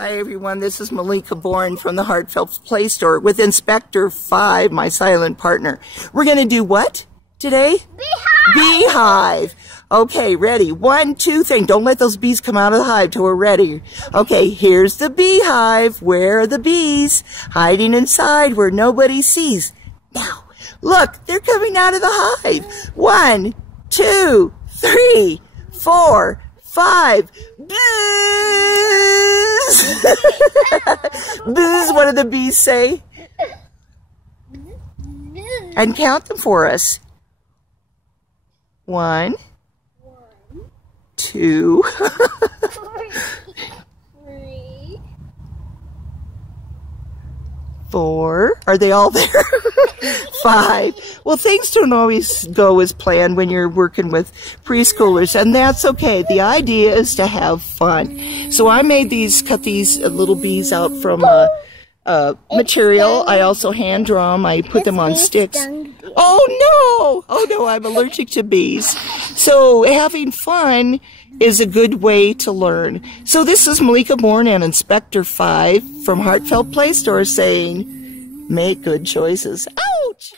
Hi everyone, this is Malika Bourne from the Heartfelt Play Store with Inspector 5, my silent partner. We're going to do what today? Beehive! Beehive. Okay, ready? 1, 2, 3. Don't let those bees come out of the hive till we're ready. Okay, here's the beehive. Where are the bees? Hiding inside where nobody sees. Now, look, they're coming out of the hive. 1, 2, 3, 4, 5. Buzz! Buzz, what do the bees say? And count them for us. 1, 2, 3, 4. Are they all there? 5. Well, things don't always go as planned when you're working with preschoolers, and that's okay. The idea is to have fun. So I made these, cut these little bees out from material. I also hand draw them. I put them on sticks. Oh no, I'm allergic to bees. So having fun is a good way to learn. So this is Malika Bourne and Inspector 5 from Heartfelt Play Store saying, make good choices. Ouch!